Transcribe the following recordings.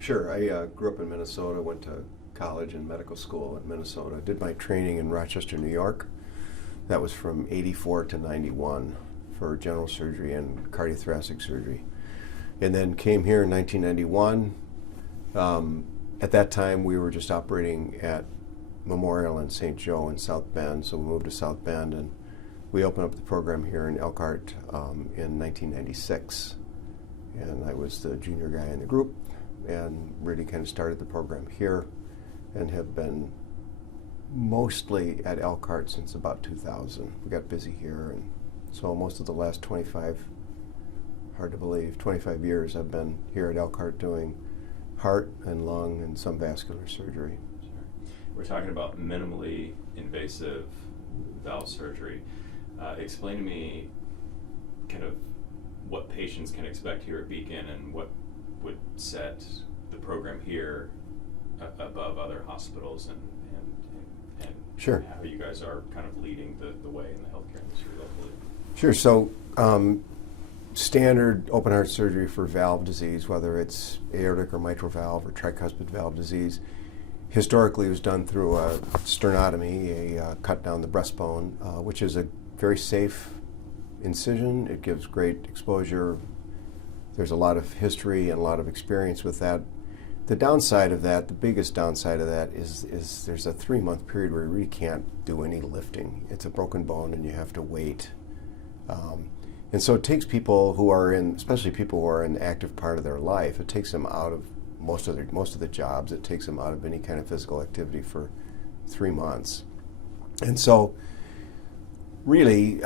Sure. I grew up in Minnesota, went to college and medical school in Minnesota, did my training in Rochester, New York. That was from 84 to 91 for general surgery and cardiothoracic surgery. And then came here in 1991. At that time, we were just operating at Memorial and St. Joe in South Bend, so we moved to South Bend, and we opened up the program here in Elkhart in 1996. And I was the junior guy in the group and really kind of started the program here and have been mostly at Elkhart since about 2000. We got busy here, and so most of the last 25, hard to believe, 25 years I've been here at Elkhart doing heart and lung and some vascular surgery. Sure. We're talking about minimally invasive valve surgery. Explain to me kind of what patients can expect here at Beacon and what would set the program here above other hospitals and Sure. how you guys are kind of leading the way in the healthcare industry locally. Sure. So standard open heart surgery for valve disease, whether it's aortic or mitral valve or tricuspid valve disease, historically was done through a sternotomy, a cut down the breastbone, which is a very safe incision. It gives great exposure. There's a lot of history and a lot of experience with that. The downside of that, the biggest downside of that is there's a 3-month period where you really can't do any lifting. It's a broken bone and you have to wait. And so it takes people who are in, especially people who are in the active part of their life, it takes them out of most of the jobs. It takes them out of any kind of physical activity for 3 months. And so really,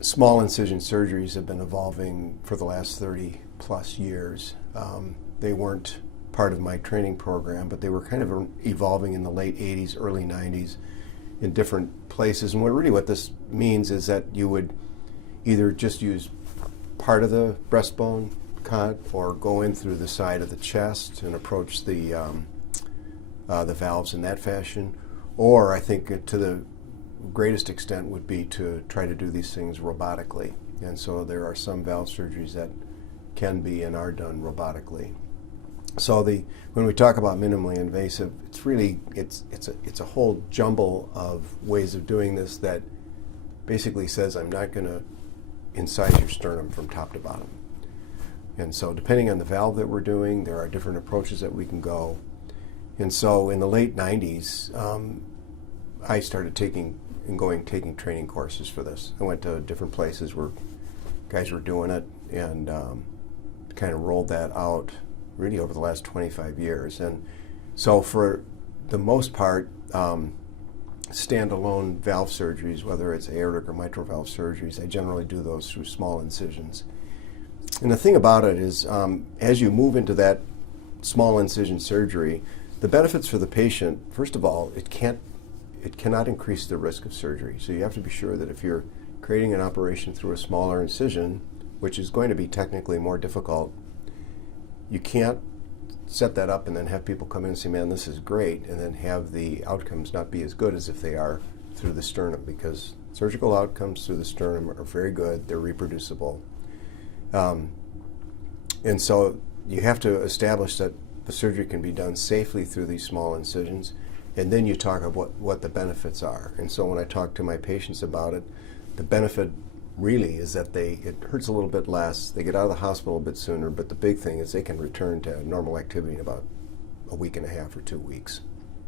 small incision surgeries have been evolving for the last 30 plus years. They weren't part of my training program, but they were kind of evolving in the late 80s, early 90s in different places. And what this means is that you would either just use part of the breastbone cut or go in through the side of the chest and approach the valves in that fashion. Or I think to the greatest extent would be to try to do these things robotically. And so there are some valve surgeries that can be and are done robotically. So when we talk about minimally invasive, it's really it's a whole jumble of ways of doing this that basically says I'm not going to incise your sternum from top to bottom. And so depending on the valve that we're doing, there are different approaches that we can go. And so in the late 90s, I started taking training courses for this. I went to different places where guys were doing it and kind of rolled that out really over the last 25 years. And so for the most part, standalone valve surgeries, whether it's aortic or mitral valve surgeries, I generally do those through small incisions. And the thing about it is, as you move into that small incision surgery, the benefits for the patient, first of all, it cannot increase the risk of surgery. So you have to be sure that if you're creating an operation through a smaller incision, which is going to be technically more difficult, you can't set that up and then have people come in and say, man, this is great, and then have the outcomes not be as good as if they are through the sternum, because surgical outcomes through the sternum are very good, they're reproducible. And so you have to establish that the surgery can be done safely through these small incisions, and then you talk about what the benefits are. And so when I talk to my patients about it, the benefit really is that it hurts a little bit less, they get out of the hospital a bit sooner, but the big thing is they can return to normal activity in about a week and a half or 2 weeks.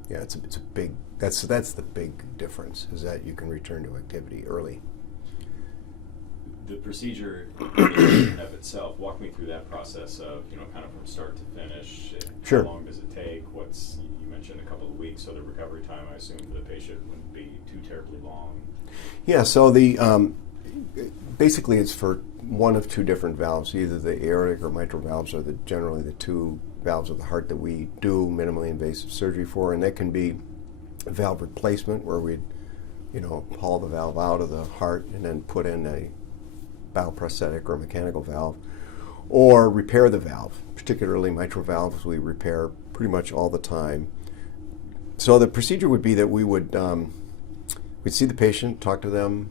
Yeah, it's a big, that's the big difference, is that you can return to activity early. The procedure in and of itself, walk me through that process of, kind of from start to finish. Sure. How long does it take? You mentioned a couple of weeks, so the recovery time, I assume, for the patient wouldn't be too terribly long. Yeah, so basically it's for one of two different valves. Either the aortic or mitral valves are generally the two valves of the heart that we do minimally invasive surgery for, and that can be valve replacement, where we'd haul the valve out of the heart and then put in a bioprosthetic or mechanical valve, or repair the valve. Particularly mitral valves we repair pretty much all the time. So the procedure would be that we would we'd see the patient, talk to them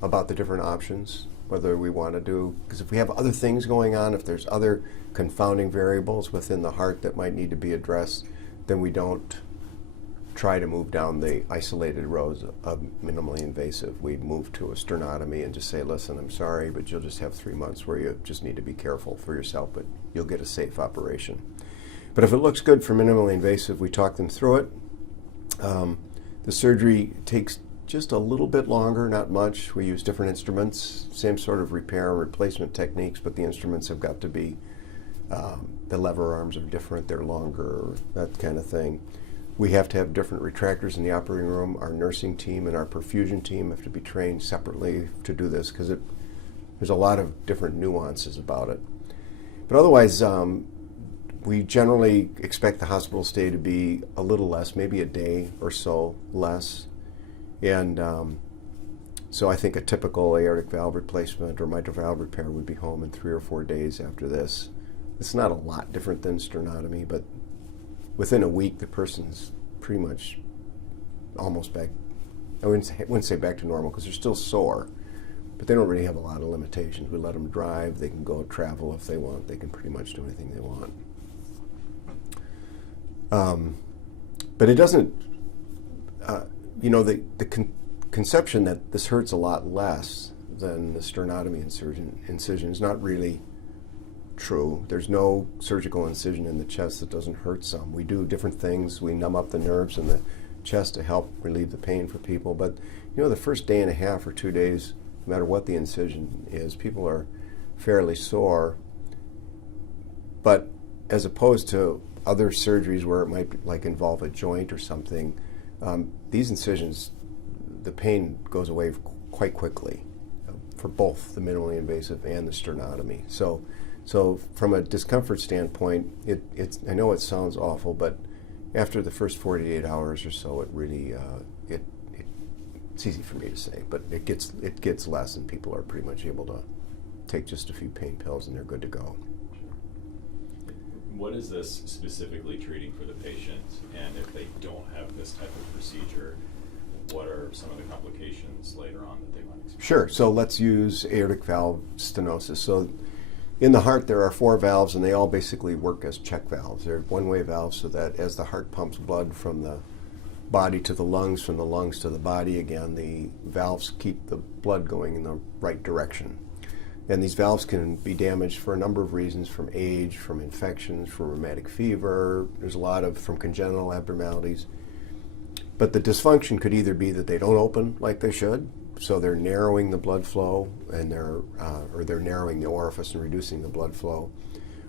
about the different options, whether we want to do, because if we have other things going on, if there's other confounding variables within the heart that might need to be addressed, then we don't try to move down the isolated roads of minimally invasive. We move to a sternotomy and just say, listen, I'm sorry, but you'll just have 3 months where you just need to be careful for yourself, but you'll get a safe operation. But if it looks good for minimally invasive, we talk them through it. The surgery takes just a little bit longer, not much. We use different instruments, same sort of repair and replacement techniques, but the instruments have got to be, the lever arms are different, they're longer, that kind of thing. We have to have different retractors in the operating room. Our nursing team and our perfusion team have to be trained separately to do this because there's a lot of different nuances about it. But otherwise, we generally expect the hospital stay to be a little less, maybe a day or so less. And so I think a typical aortic valve replacement or mitral valve repair would be home in 3 or 4 days after this. It's not a lot different than sternotomy, but within a week the person's pretty much almost back. I wouldn't say back to normal because they're still sore, but they don't really have a lot of limitations. We let them drive, they can go travel if they want, they can pretty much do anything they want. But it doesn't, the conception that this hurts a lot less than the sternotomy incision is not really true. There's no surgical incision in the chest that doesn't hurt some. We do different things. We numb up the nerves in the chest to help relieve the pain for people. But, the first day and a half or 2 days, no matter what the incision is, people are fairly sore. But as opposed to other surgeries where it might involve a joint or something, these incisions, the pain goes away quite quickly for both the minimally invasive and the sternotomy. So from a discomfort standpoint, I know it sounds awful, but after the first 48 hours or so, it really it's easy for me to say, but it gets less, and people are pretty much able to take just a few pain pills and they're good to go. What is this specifically treating for the patient? And if they don't have this type of procedure, what are some of the complications later on that they might experience? Sure. So let's use aortic valve stenosis. So in the heart, there are 4 valves, and they all basically work as check valves. They're one-way valves so that as the heart pumps blood from the body to the lungs, from the lungs to the body again, the valves keep the blood going in the right direction. And these valves can be damaged for a number of reasons, from age, from infections, from rheumatic fever. There's a lot of from congenital abnormalities. But the dysfunction could either be that they don't open like they should, so they're narrowing the blood flow, and they're narrowing the orifice and reducing the blood flow,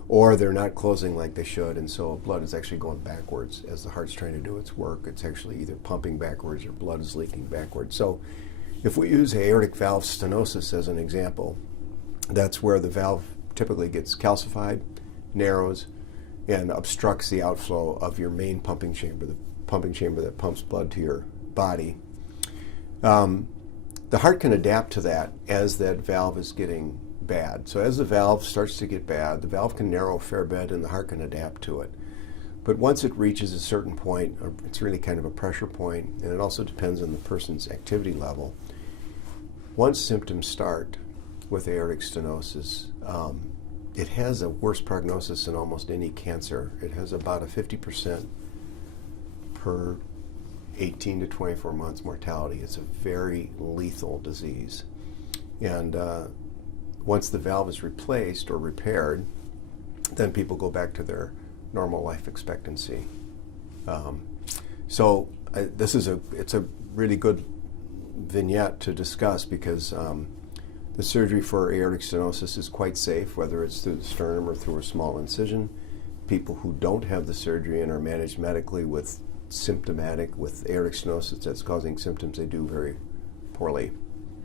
or they're not closing like they should, and so blood is actually going backwards as the heart's trying to do its work. It's actually either pumping backwards or blood is leaking backwards. So if we use aortic valve stenosis as an example, that's where the valve typically gets calcified, narrows, and obstructs the outflow of your main pumping chamber, the pumping chamber that pumps blood to your body. The heart can adapt to that as that valve is getting bad. So as the valve starts to get bad, the valve can narrow a fair bit and the heart can adapt to it. But once it reaches a certain point, it's really kind of a pressure point, and it also depends on the person's activity level. Once symptoms start with aortic stenosis, it has a worse prognosis than almost any cancer. It has about a 50% per 18 to 24 months mortality. It's a very lethal disease. And once the valve is replaced or repaired, then people go back to their normal life expectancy. It's a really good vignette to discuss because the surgery for aortic stenosis is quite safe, whether it's through the sternum or through a small incision. People who don't have the surgery and are managed medically with aortic stenosis that's causing symptoms, they do very poorly.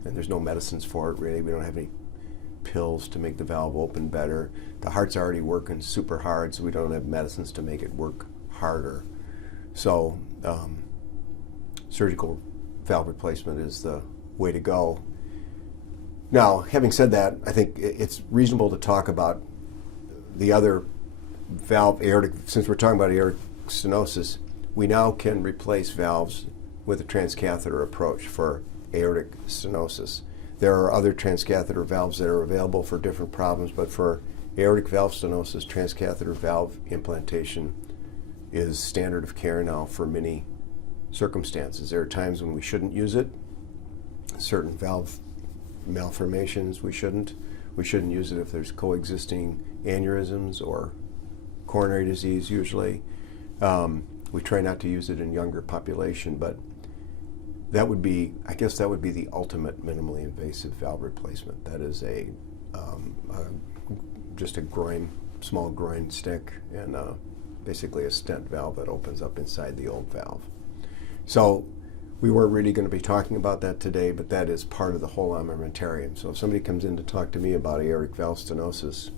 And there's no medicines for it, really. We don't have any pills to make the valve open better. The heart's already working super hard, so we don't have medicines to make it work harder. So surgical valve replacement is the way to go. Now, having said that, I think it's reasonable to talk about the other valve aortic, since we're talking about aortic stenosis, we now can replace valves with a transcatheter approach for aortic stenosis. There are other transcatheter valves that are available for different problems, but for aortic valve stenosis, transcatheter valve implantation is standard of care now for many circumstances. There are times when we shouldn't use it. Certain valve malformations we shouldn't. We shouldn't use it if there's coexisting aneurysms or coronary disease usually. We try not to use it in younger population, but that would be, I guess that would be the ultimate minimally invasive valve replacement. That is just a small groin stick and basically a stent valve that opens up inside the old valve. So we weren't really going to be talking about that today, but that is part of the whole armamentarium. So if somebody comes in to talk to me about aortic valve stenosis,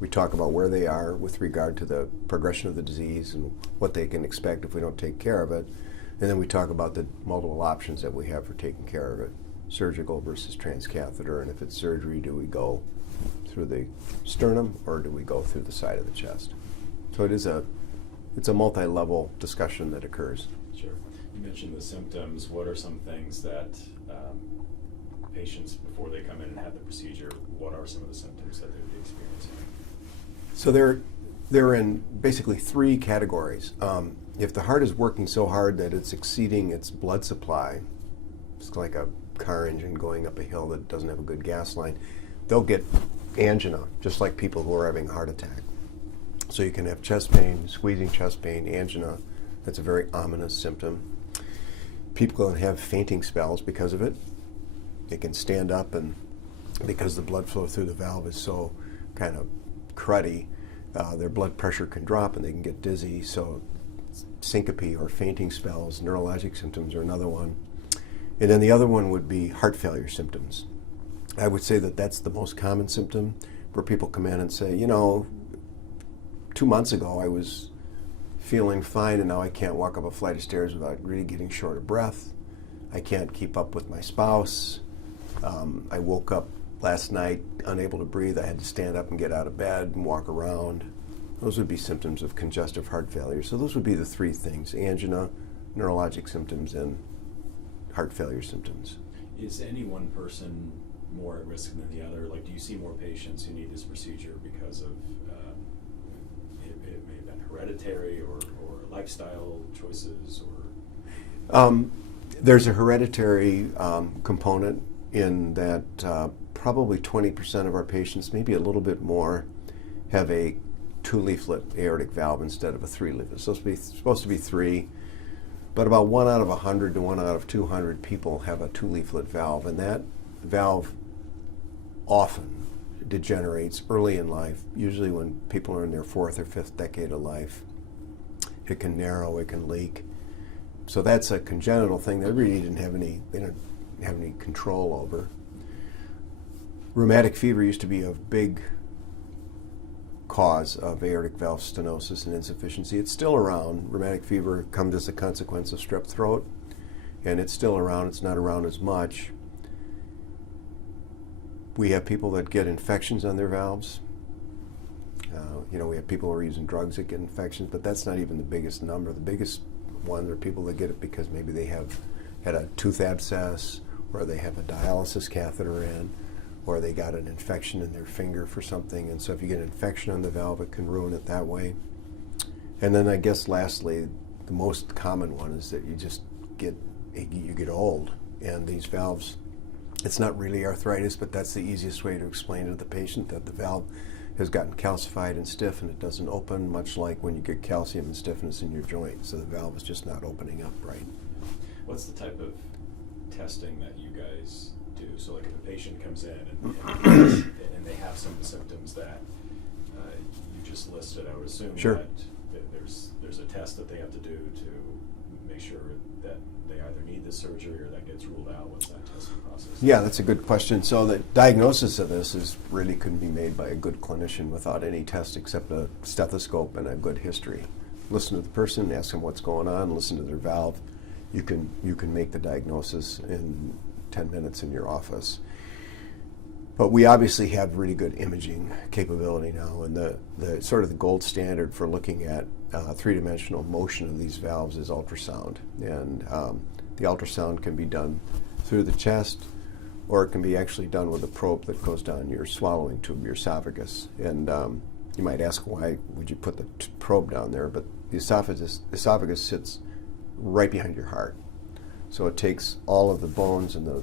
we talk about where they are with regard to the progression of the disease and what they can expect if we don't take care of it. And then we talk about the multiple options that we have for taking care of it, surgical versus transcatheter, and if it's surgery, do we go through the sternum or do we go through the side of the chest? So it's a multi-level discussion that occurs. Sure. You mentioned the symptoms. What are some things that patients, before they come in and have the procedure, what are some of the symptoms that they would be experiencing? So they're in basically three categories. If the heart is working so hard that it's exceeding its blood supply, it's like a car engine going up a hill that doesn't have a good gas line, they'll get angina, just like people who are having a heart attack. So you can have chest pain, squeezing chest pain, angina. That's a very ominous symptom. People can have fainting spells because of it. They can stand up, and because the blood flow through the valve is so kind of cruddy, their blood pressure can drop and they can get dizzy. So syncope or fainting spells, neurologic symptoms are another one. And then the other one would be heart failure symptoms. I would say that that's the most common symptom, where people come in and say, 2 months ago I was feeling fine and now I can't walk up a flight of stairs without really getting short of breath. I can't keep up with my spouse. I woke up last night unable to breathe. I had to stand up and get out of bed and walk around. Those would be symptoms of congestive heart failure. So those would be the three things: angina, neurologic symptoms, and heart failure symptoms. Is any one person more at risk than the other? Like, do you see more patients who need this procedure because of it may have been hereditary or lifestyle choices, or? There's a hereditary component in that probably 20% of our patients, maybe a little bit more, have a 2-leaflet aortic valve instead of a 3-leaflet. It's supposed to be 3, but about 1 out of 100 to 1 out of 200 people have a 2-leaflet valve, and that valve often degenerates early in life, usually when people are in their 4th or 5th decade of life. It can narrow, it can leak. So that's a congenital thing they really didn't have any control over. Rheumatic fever used to be a big cause of aortic valve stenosis and insufficiency. It's still around. Rheumatic fever comes as a consequence of strep throat, and it's still around. It's not around as much. We have people that get infections on their valves. We have people who are using drugs that get infections, but that's not even the biggest number. The biggest one are people that get it because maybe they have had a tooth abscess, or they have a dialysis catheter in, or they got an infection in their finger for something. And so if you get an infection on the valve, it can ruin it that way. And then I guess lastly, the most common one is that you get old, and these valves, it's not really arthritis, but that's the easiest way to explain to the patient, that the valve has gotten calcified and stiff and it doesn't open, much like when you get calcium and stiffness in your joint. So the valve is just not opening up right. What's the type of testing that you guys do? So like if a patient comes in and they have some of the symptoms that you just listed, I would assume Sure. that there's a test that they have to do to make sure that they either need the surgery or that gets ruled out. What's that testing process? Yeah, that's a good question. So the diagnosis of this really couldn't be made by a good clinician without any test except a stethoscope and a good history. Listen to the person, ask them what's going on, listen to their valve. You can make the diagnosis in 10 minutes in your office. But we obviously have really good imaging capability now, and the sort of the gold standard for looking at three-dimensional motion of these valves is ultrasound. And the ultrasound can be done through the chest or it can be actually done with a probe that goes down your swallowing tube, your esophagus. And you might ask, why would you put the probe down there? But the esophagus sits right behind your heart. So it takes all of the bones and the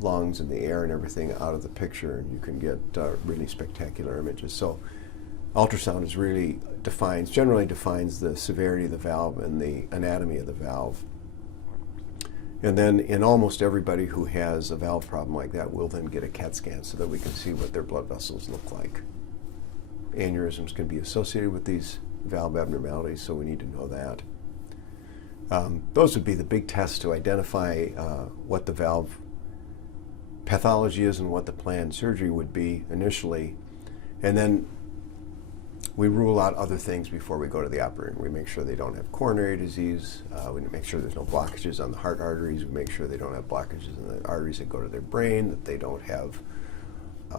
lungs and the air and everything out of the picture, and you can get really spectacular images. So ultrasound is really generally defines the severity of the valve and the anatomy of the valve. And then in almost everybody who has a valve problem like that, we'll then get a CAT scan so that we can see what their blood vessels look like. Aneurysms can be associated with these valve abnormalities, so we need to know that. Those would be the big tests to identify what the valve pathology is and what the planned surgery would be initially. And then we rule out other things before we go to the operating room. We make sure they don't have coronary disease. We make sure there's no blockages on the heart arteries. We make sure they don't have blockages in the arteries that go to their brain, that they don't have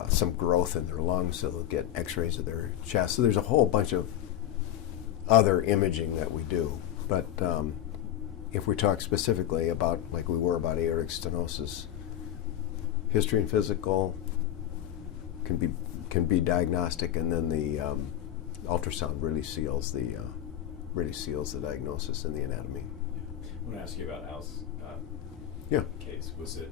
some growth in their lungs, so they'll get x-rays of their chest. So there's a whole bunch of other imaging that we do. But if we talk specifically about, like we were about aortic stenosis, history and physical can be diagnostic, and then the ultrasound really seals the diagnosis and the anatomy. I want to ask you about Al's case. Was it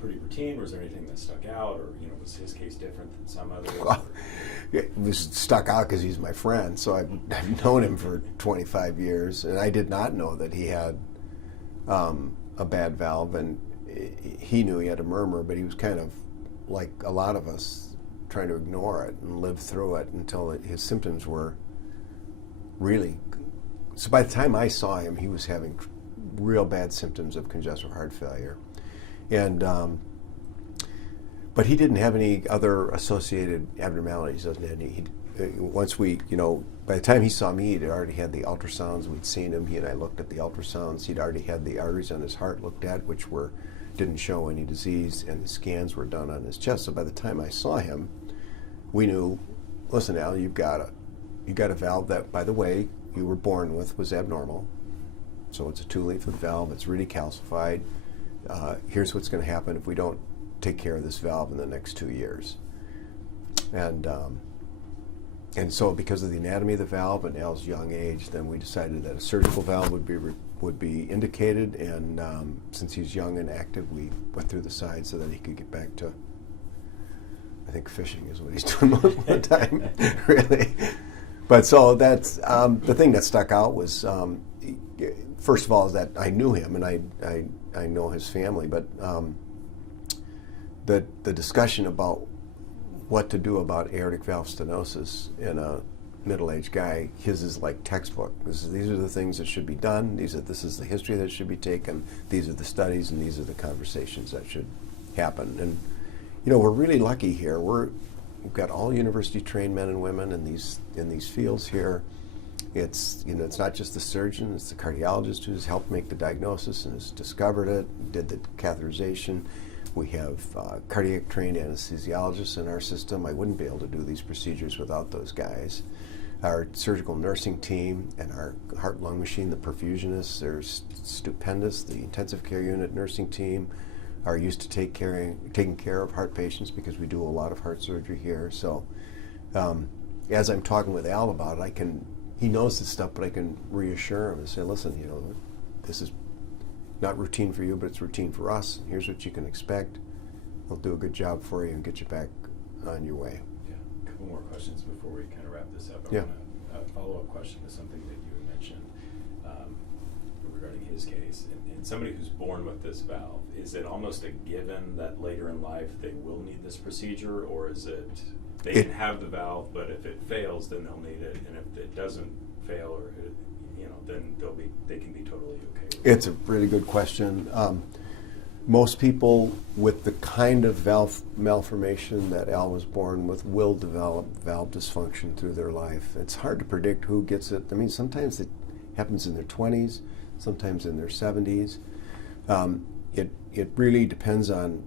pretty routine? Was there anything that stuck out, or was his case different than some others? Well, it was stuck out because he's my friend. So I've known him for 25 years, and I did not know that he had a bad valve, and he knew he had a murmur, but he was kind of like a lot of us, trying to ignore it and live through it until his symptoms were really. So by the time I saw him, he was having real bad symptoms of congestive heart failure, and but he didn't have any other associated abnormalities. Doesn't have any. Once we, by the time he saw me, he'd already had the ultrasounds. We'd seen him. He and I looked at the ultrasounds. He'd already had the arteries on his heart looked at, which didn't show any disease, and the scans were done on his chest. So by the time I saw him, we knew, listen, Al, you've got a valve that, by the way, you were born with was abnormal. So it's a 2-leaflet valve. It's really calcified. Here's what's going to happen if we don't take care of this valve in the next 2 years. And so because of the anatomy of the valve and Al's young age, then we decided that a surgical valve would be indicated, and since he's young and active, we went through the side so that he could get back to, I think fishing is what he's doing most of the time, really. But so that's the thing that stuck out was, first of all, is that I knew him and I know his family, but the discussion about what to do about aortic valve stenosis in a middle-aged guy, his is like textbook. These are the things that should be done. This is the history that should be taken. These are the studies, and these are the conversations that should happen. And we're really lucky here. We've got all university-trained men and women in these fields here. It's not just the surgeon; it's the cardiologist who's helped make the diagnosis and has discovered it, did the catheterization. We have cardiac-trained anesthesiologists in our system. I wouldn't be able to do these procedures without those guys. Our surgical nursing team and our heart-lung machine, the perfusionists, they're stupendous. The intensive care unit nursing team are used to taking care of heart patients because we do a lot of heart surgery here. So as I'm talking with Al about it, he knows this stuff, but I can reassure him and say, listen, this is not routine for you, but it's routine for us. Here's what you can expect. We'll do a good job for you and get you back on your way. Yeah. A couple more questions before we kind of wrap this up. Yeah. A follow-up question to something that you had mentioned regarding his case. And somebody who's born with this valve, is it almost a given that later in life they will need this procedure, or is it they can have the valve, but if it fails, then they'll need it, and if it doesn't fail, or then they can be totally okay with it? It's a really good question. Most people with the kind of valve malformation that Al was born with will develop valve dysfunction through their life. It's hard to predict who gets it. I mean, sometimes it happens in their 20s, sometimes in their 70s. It really depends on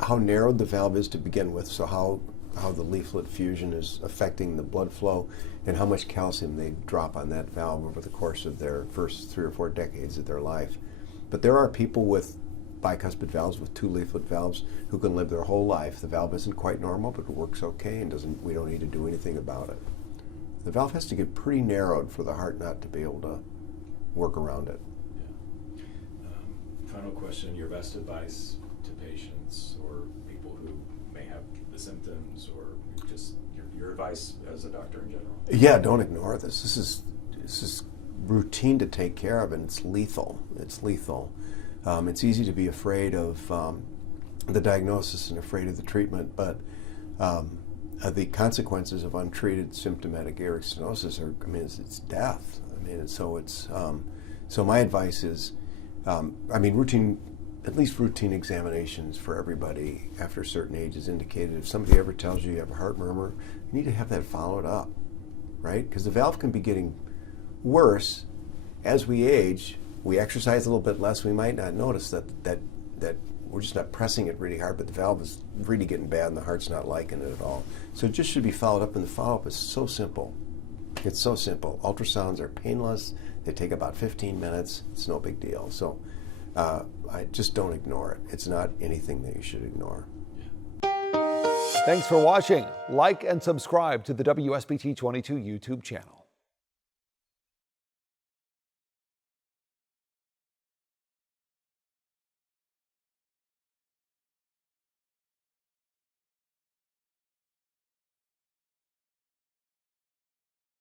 how narrowed the valve is to begin with, so how the leaflet fusion is affecting the blood flow and how much calcium they drop on that valve over the course of their first 3 or 4 decades of their life. But there are people with bicuspid valves, with 2 leaflet valves, who can live their whole life. The valve isn't quite normal, but it works okay, and we don't need to do anything about it. The valve has to get pretty narrowed for the heart not to be able to work around it. Yeah. Final question, your best advice to patients or people who may have the symptoms, or just your advice as a doctor in general? Yeah, don't ignore this. This is routine to take care of, and it's lethal. It's lethal. It's easy to be afraid of the diagnosis and afraid of the treatment, but the consequences of untreated symptomatic aortic stenosis are, it's death. So my advice is, at least routine examinations for everybody after a certain age is indicated. If somebody ever tells you have a heart murmur, you need to have that followed up, right? Because the valve can be getting worse as we age. We exercise a little bit less, we might not notice that we're just not pressing it really hard, but the valve is really getting bad and the heart's not liking it at all. So it just should be followed up, and the follow-up is so simple. It's so simple. Ultrasounds are painless. They take about 15 minutes. It's no big deal. So I just don't ignore it. It's not anything that you should ignore. Thanks for watching. Like and subscribe to the WSBT 22 YouTube channel.